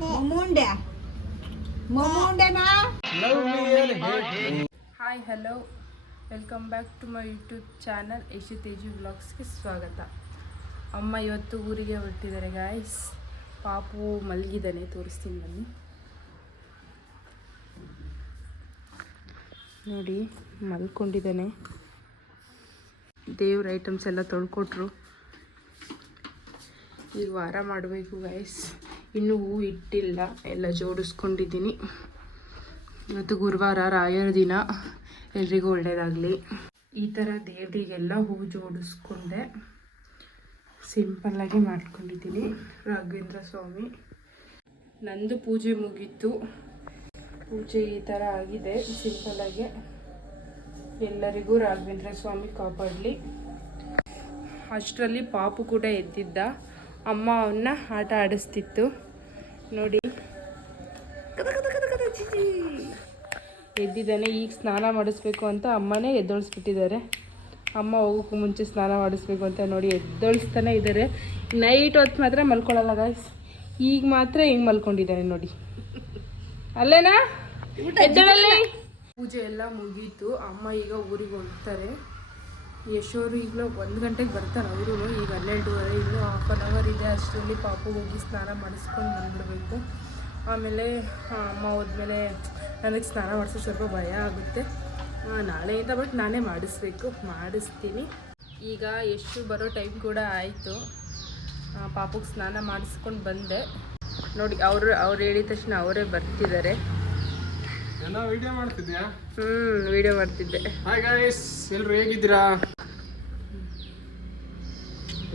ಮುಂಡೆ ಮುಂಡೆನಾ. Hi hello, welcome back to my YouTube channel Yashu Teju ವ್ಲಾಗ್ಸ್ಗೆ ಸ್ವಾಗತ. ಅಮ್ಮ ಇವತ್ತು ಊರಿಗೆ ಹೊರಟಿದ್ದಾರೆ ಗಾಯ್ಸ್. ಪಾಪು ಮಲಗಿದ್ದಾನೆ, ತೋರಿಸ್ತೀನಿ ಬನ್ನಿ. ನೋಡಿ ಮಲ್ಕೊಂಡಿದ್ದಾನೆ. ದೇವ್ರ ಐಟಮ್ಸ್ ಎಲ್ಲ ತೊಳ್ಕೊಟ್ರು. ಈಗ ವಾರ ಮಾಡಬೇಕು ಗಾಯ್ಸ್. ಇನ್ನೂ ಹೂ ಇಟ್ಟಿಲ್ಲ, ಎಲ್ಲ ಜೋಡಿಸ್ಕೊಂಡಿದ್ದೀನಿ. ಇವತ್ತು ಗುರುವಾರ, ರಾಯರ ದಿನ. ಎಲ್ರಿಗೂ ಒಳ್ಳೆಯದಾಗಲಿ. ಈ ಥರ ದೇವರಿಗೆಲ್ಲ ಹೂ ಜೋಡಿಸ್ಕೊಂಡೆ. ಸಿಂಪಲ್ಲಾಗಿ ಮಾಡ್ಕೊಂಡಿದ್ದೀನಿ. ರಾಘವೇಂದ್ರ ಸ್ವಾಮಿ ನಂದು ಪೂಜೆ ಮುಗೀತು. ಪೂಜೆ ಈ ಥರ ಆಗಿದೆ ಸಿಂಪಲ್ಲಾಗಿ. ಎಲ್ಲರಿಗೂ ರಾಘವೇಂದ್ರ ಸ್ವಾಮಿ ಕಾಪಾಡಲಿ. ಅಷ್ಟರಲ್ಲಿ ಪಾಪು ಕೂಡ ಎದ್ದಿದ್ದ. ಅಮ್ಮ ಅವನ್ನ ಆಟ ಆಡಿಸ್ತಿತ್ತು ನೋಡಿ. ಎದ್ದಿದ್ದಾನೆ. ಈಗ ಸ್ನಾನ ಮಾಡಿಸ್ಬೇಕು ಅಂತ ಅಮ್ಮನೇ ಎದ್ದೊಳಿಸ್ಬಿಟ್ಟಿದ್ದಾರೆ. ಅಮ್ಮ ಹೋಗೋಕ್ಕೂ ಮುಂಚೆ ಸ್ನಾನ ಮಾಡಿಸ್ಬೇಕು ಅಂತ ನೋಡಿ ಎದ್ದೊಳಿಸ್ತಾನೆ ಇದ್ದಾರೆ. ನೈಟ್ ಹೊತ್ತು ಮಾತ್ರ ಮಲ್ಕೊಳ್ಳಲ್ಲ ಗಾಯ್ಸ್. ಈಗ ಮಾತ್ರ ಹಿಂಗೆ ಮಲ್ಕೊಂಡಿದ್ದಾನೆ ನೋಡಿ. ಅಲ್ಲೇನಾ ಎದ್ದಳಲ್ಲಿ. ಪೂಜೆ ಎಲ್ಲ ಮುಗೀತು. ಅಮ್ಮ ಈಗ ಊರಿಗೆ ಹೋಗ್ತಾರೆ. ಯಶೋರು ಈಗಲೂ 1 ಗಂಟೆಗೆ ಬರ್ತಾರೆ ಅವರು. ಈಗ 12:30, ಇನ್ನೂ ಹಾಫ್ ಆನ್ ಅವರ್ ಇದೆ. ಅಷ್ಟರಲ್ಲಿ ಪಾಪು ಹೋಗಿ ಸ್ನಾನ ಮಾಡಿಸ್ಕೊಂಡು ಬಂದುಬಿಡ್ಬೇಕು. ಆಮೇಲೆ ಅಮ್ಮ ಹೋದ್ಮೇಲೆ ನನಗೆ ಸ್ನಾನ ಮಾಡಿಸೋ ಸ್ವಲ್ಪ ಭಯ ಆಗುತ್ತೆ. ನಾಳೆಯಿಂದ ಬಟ್ ನಾನೇ ಮಾಡಿಸ್ತೀನಿ. ಈಗ ಎಷ್ಟು ಬರೋ ಟೈಮ್ ಕೂಡ ಆಯಿತು. ಪಾಪುಗೆ ಸ್ನಾನ ಮಾಡಿಸ್ಕೊಂಡು ಬಂದೆ ನೋಡಿ. ಅವ್ರು ಹೇಳಿದ ತಕ್ಷಣ ಅವರೇ ಬರ್ತಿದ್ದಾರೆ. ವಿಡಿಯೋ ಮಾಡ್ತಿದ್ಯಾ? ವಿಡಿಯೋ ಮಾಡ್ತಿದ್ದೆ. ಹಾಯ್ ಗಾಯ್ಸ್, ಎಲ್ಲರೂ ಹೇಗಿದ್ದೀರಾ?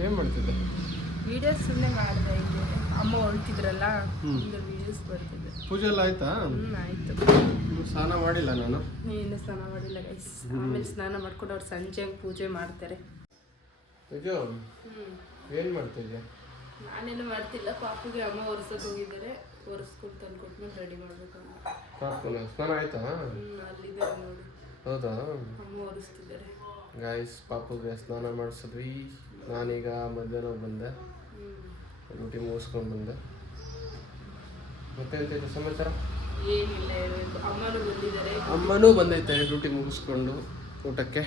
ಏನು ಮಾಡ್ತಿದ್ದೆ? ವಿಡಿಯೋ ಸುಮ್ಮನೆ ಮಾಡಿದೆ. ಇಲ್ಲಿ ಅಮ್ಮ ಹೊರಟಿದ್ರಲ್ಲ, ವಿಡಿಯೋಸ್ ಬರ್ತಿದ್ದೆ. ಪೂಜೆ ಎಲ್ಲ ಆಯ್ತಾ? ಆಯಿತು. ಸ್ನಾನ ಮಾಡಿಲ್ಲ ನಾನು. ಇನ್ನೂ ಸ್ನಾನ ಮಾಡಿಲ್ಲ ಗೈಸ್. ಆಮೇಲೆ ಸ್ನಾನ ಮಾಡ್ಕೊಂಡು ಅವ್ರು ಸಂಜೆ ಹಂಗೆ ಪೂಜೆ ಮಾಡ್ತಾರೆ. ಏನು ಮಾಡ್ತಿದ್ಯಾ? ನಾನೇನು ಮಾಡ್ತಿಲ್ಲ. ಪಾಪುಗೆ ಅಮ್ಮ ಒರೆಸೋಕೆ ಹೋಗಿದ್ದಾರೆ. ಒರೆಸ್ಕೊಂಡು ತಂದ್ಕೊಟ್ಮೇಲೆ ರೆಡಿ ಮಾಡಬೇಕು. ಸ್ನಾನ ಆಯ್ತಾ? ಅಲ್ಲಿದ್ದಾರೆ ನೋಡಿ. ಹೌದಾ? ಅಮ್ಮ ಒರೆಸ್ತಿದ್ದಾರೆ ಗಾಯ್ಸ್. ಪಾಪುಗೆ ಸ್ನಾನ ಮಾಡಿಸಿದ್ವಿ. ನಾನೀಗ ಮಧ್ಯಾಹ್ನ ಬಂದೆ, ಡ್ಯೂಟಿ ಮುಗಿಸ್ಕೊಂಡು ಬಂದೆ. ಮತ್ತೆ ಎಂತ ಸಮಾಚಾರ? ಏನಿಲ್ಲ, ಹೇಳ್ಬೇಕು. ಅಮ್ಮನೂ ಬಂದಿದ್ದಾರೆ. ಅಮ್ಮನೂ ಬಂದೈತೆ ಡ್ಯೂಟಿ ಮುಗಿಸ್ಕೊಂಡು ಊಟಕ್ಕೆ.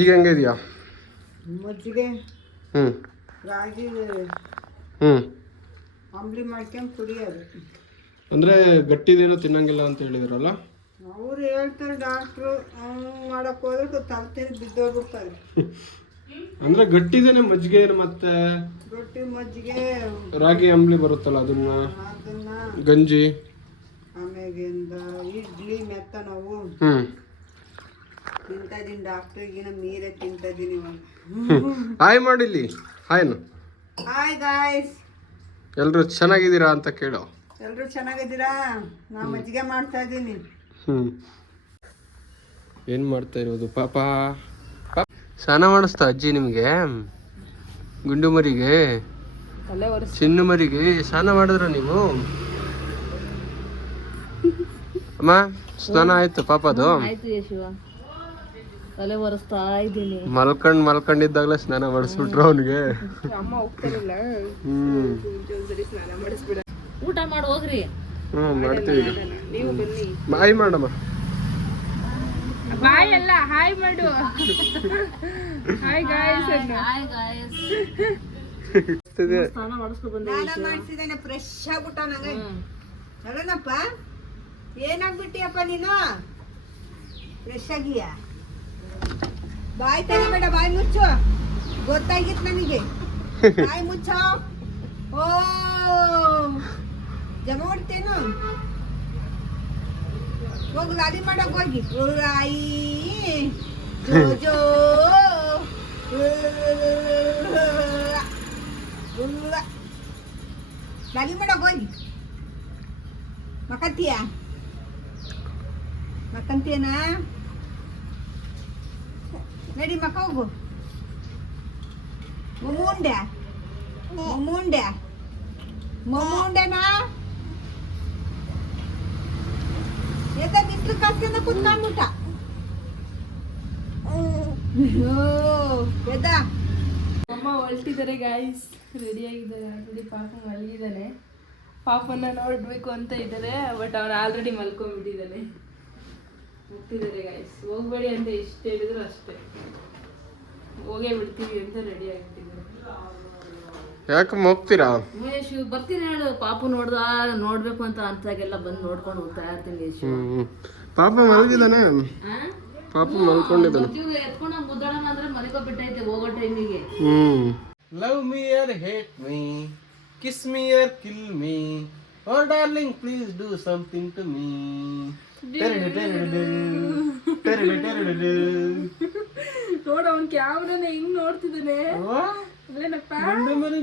ಈಗ ಹೆಂಗಿದ್ಯಾ? ಮಜ್ಜಿಗೆ ರಾಗಿ ಅಂಬ್ಲಿ ಮಾಡ್ಕೊಂಡು ಕುಡಿಯೋದು. ಅಂದರೆ ಗಟ್ಟಿದೇನೋ ತಿನ್ನಂಗಿಲ್ಲ ಅಂತ ಹೇಳಿದ್ರಲ್ಲ ಅವ್ರು ಹೇಳ್ತಾರೆ ಡಾಕ್ಟ್ರು. ಮಾಡಕ್ ಹೋದ್ರೆ ತಲೆ ಬಿದ್ದೋಗ್ಬಿಡ್ತಾರೆ. ಅಂದ್ರೆ ಗಟ್ಟಿದೇನೆ ಮಜ್ಜಿಗೆ ಮತ್ತೆ ರೊಟ್ಟಿ ಮಜ್ಜಿಗೆ ರಾಗಿ ಅಂಬ್ಲಿ ಬರುತ್ತಲ್ಲ ಅದನ್ನ ಗಂಜಿ, ಆಮೇಲಿಂದ ಇಡ್ಲಿ ಮೆತ್ತ ನಾವು ತಿಂತಿದ್ದೀನಿ. ಡಾಕ್ಟ್ರಿಗಿನ ಮೀರೇ ತಿಂತಿದ್ದೀನಿ. ಹಾಯ್ ಮಾಡಿಲ್ಲಿ. ಹಾಯ್ನು. ಹಾಯ್ ಗಾಯ್ಸ್, ಎಲ್ರು ಚೆನ್ನಾಗಿದ್ದೀರಾ ಅಂತ ಕೇಳೋ. ಎಲ್ರು ಚೆನ್ನಾಗಿದ್ದೀರಾ? ನಾ ಮಜ್ಜಿಗೆ ಮಾಡ್ತಾ ಇದ್ದೀನಿ. ಏನ್ ಮಾಡ್ತಾ ಇರೋದು ಪಾಪ? ಸ್ನಾನ ಮಾಡಿಸ್ತಾ ಅಜ್ಜಿ ನಿಮ್ಗೆ? ಗುಂಡು ಮರಿಗೆ, ಚಿನ್ನು ಮರಿಗೆ ಸ್ನಾನ ಮಾಡಿದ್ರ ನೀವು? ಅಮ್ಮ ಸ್ನಾನ ಆಯ್ತು ಪಾಪದು? ತಲೆ ಒರೆಸ್ತಾ ಇದ್ದೀನಿ. ಮಲ್ಕೊಂಡಿದ್ದಾಗಲೇ ಸ್ನಾನ ಮಾಡಿಸ್ಬಿಟ್ರು ಅವನಿಗೆ. ಅಮ್ಮ ಹೋಗ್ತಾರಿಲ್ಲ. ಸ್ನಾನ ಮಾಡಿಸ್ಬಿಡ. ಊಟ ಮಾಡಿ ಹೋಗ್ರಿ. ಮಾಡ್ತೀವಿ. ನೀವು ಬನ್ನಿ. ಬಾಯ್ ಮಾಡಮ್ಮ. ಬಾಯ್ ಅಲ್ಲ, ಹಾಯ್ ಮಾಡು. Hi guys. ಸ್ನಾನ ಮಾಡಿಸ್ಕೊ ಬಂದೆ. ಸ್ನಾನ ಮಾಡಿಸಿದ್ದೇನೆ, ಫ್ರೆಶ್ ಆಗ್ಬಿಟ್ಟ ನಂಗೆ. ಚಲೋನಪ್ಪ. ಏನಾಗ್ಬಿಟ್ಟಿಯಪ್ಪ ನೀನು? ಫ್ರೆಶ್ ಆಗಿಯ? ಬಾಯ್ ತೆಗಿಬೇಡ, ಬಾಯ್ ಮುಚ್ಚು. ಗೊತ್ತಾಗಿತ್ತು ನನಗೆ. ಬಾಯ್ ಮುಚ್ಚ. ಓ ಜಮ ಮಾಡ್ತೇನು? ಹೋಗಿ ಲಾಲಿ ಮಾಡಕ್ ಹೋಗಿ. ರಾಯಿ ಜೋ ಲಾಲಿ ಮಾಡಕ್ ಹೋಗಿ. ಮಕ್ಕಂತೀಯನಾ? ನಡಿ ಮಕ್ಕ ಹೋಗು. ಮೊಮ್ಮುಂಡೆನಾ? ಎದ್ದ ನಿಂತು ಕಾಸ್ಕೊಂಡ ಕುತ್ಕೊಂಡ್ಬಿಟ್ಟ. ಎದ್ದ ಅಮ್ಮ ಹೊರಟಿದ್ದಾರೆ ಗಾಯ್ಸ್. ರೆಡಿ ಆಗಿದ್ದಾರೆ ಆಲ್ರೆಡಿ. ಪಾಪ ಮಲಗಿದ್ದಾನೆ. ಪಾಪನ ನೋಡಬೇಕು ಅಂತ ಇದ್ದಾರೆ, ಬಟ್ ಅವ್ನು ಆಲ್ರೆಡಿ ಮಲ್ಕೊಂಡ್ಬಿಟ್ಟಿದ್ದಾನೆ. ಹೋಗ್ತಿದ್ದಾರೆ ಗೈಸ್. ಹೋಗ್ಬೇಡಿ ಅಂತ ಎಷ್ಟು ಹೇಳಿದ್ರು ಅಷ್ಟೇ, ಹೋಗೇ ಬಿಡ್ತೀವಿ ಅಂತ ರೆಡಿ ಆಗ್ತಿದ್ದಾರೆ. ಯಾಕಮ್ಮ ಹೋಗ್ತೀರಾ? ಮಹೇಶ್ ಬರ್ತೀನಿ ಹೇಳು. ಪಾಪು ನೋಡ್ಬೇಕು ಅಂತ ಅಂತಾಗೆಲ್ಲ ಬಂದು ನೋಡ್ಕೊಂಡು ಹೋಗ್ತಾ ಇರ್ತೀನಿ. ಪಾಪ ಮಲಗಿದಾನೆ, ಪಾಪ ಮಲ್ಕೊಂಡಿದ್ದಾನೆ. ಎತ್ಕೊಂಡು ಮುದ್ದಾಡೋಣ ಅಂದ್ರೆ ಮನೆಗೆ ಬಿಟ್ಟೈತೆ ಹೋಗೋ ಟೈಮಿಗೆ. Love me or hate me, kiss me or kill me, oh darling please do something to me. ನೋಡ ಅವ್ನ್ ಕ್ಯಾಮ್ರಾನ ಹೆಂಗ್ ನೋಡ್ತಿದ್ದಾನೆ.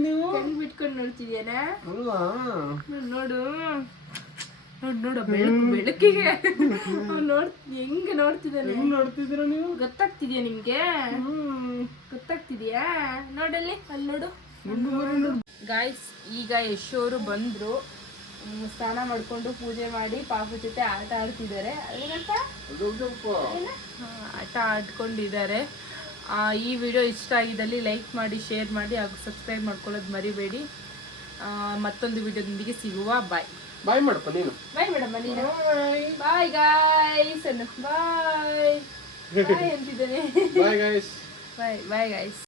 ನೀವು ಕಣ್ ಬಿಟ್ಕೊಂಡು ನೋಡ್ತಿದ್ಯಾನ. ಅಲ್ವಾ? ನೋಡು ನೋಡು ಬೆಳಕಿಗೆ ಹೆಂಗ್ ನೋಡ್ತಿದ್ದಾನೆ. ಹೆಂಗ್ ನೋಡ್ತಿದ್ದೀರಾ ನೀವು? ಗೊತ್ತಾಗ್ತಿದ್ಯಾ ನಿಮ್ಗೆ? ಗೊತ್ತಾಗ್ತಿದ್ಯಾ? ನೋಡಲ್ಲಿ ಅಲ್ಲಿ ನೋಡು ಗಾಯ್ಸ್. ಈಗ ಯಶೋರು ಬಂದ್ರು, ಸ್ನಾನ ಮಾಡ್ಕೊಂಡು ಪೂಜೆ ಮಾಡಿ ಪಾಪು ಜೊತೆ ಆಟ ಆಡ್ತಿದ್ದಾರೆ. ಅದೇನಂತ ಆಟ ಆಡ್ಕೊಂಡಿದ್ದಾರೆ. ಈ ವಿಡಿಯೋ ಇಷ್ಟ ಆಗಿದ್ದಲ್ಲಿ ಲೈಕ್ ಮಾಡಿ, ಶೇರ್ ಮಾಡಿ ಹಾಗೂ ಸಬ್ಸ್ಕ್ರೈಬ್ ಮಾಡ್ಕೊಳ್ಳೋದು ಮರಿಬೇಡಿ. ಮತ್ತೊಂದು ವಿಡಿಯೋದೊಂದಿಗೆ ಸಿಗುವ. ಬಾಯ್. ಬಾಯ್ ಮಾಡಪ್ಪ ನೀನು. ಬಾಯ್ ಮೇಡಮ್ ನೀನು. ಬಾಯ್ ಗಾಯ್ಸ್. ಬಾಯ್ ಬಾಯ್ ಅಂತಿದ್ದಾನೆ. Bye guys. Bye bye guys.